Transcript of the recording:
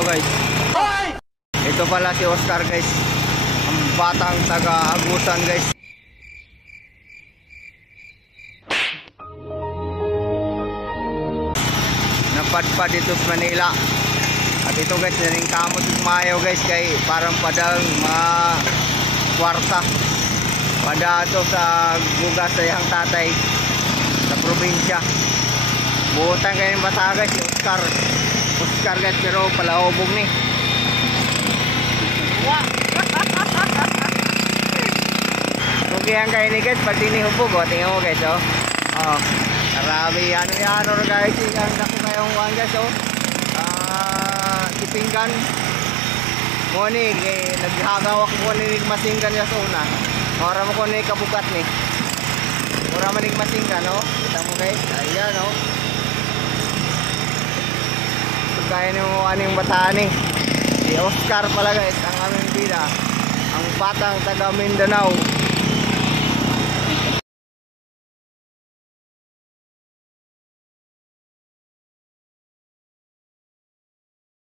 Mindanao guys. Ito pala si Oscar guys, ang batang taga Agusan guys. Napadpad dito sa Manila. At ito guys, naring kamot mayo guys, kay parang padang mga kwarta. Pada ito sa gugas sa iyang tatay sa probinsya. Buutan kayo ng bata guys, si Oscar. Oscar guys, pero palahubog ni. Tugihan kayo ni guys, pag dinihubog o, tingnan mo guys o. Karami, ano guys, ang laki kayong one guys o. Tipinggan. Muni, naghagawak ko ni masinggan niya sa una. Mura mo ko ni kabugat ni. Mura manig masinggan o. Kita mo guys, ayan o. Kaya ni mo aning bataan ni. Si Oscar pala guys, ang aming bida. Ang batang taga Mindanao.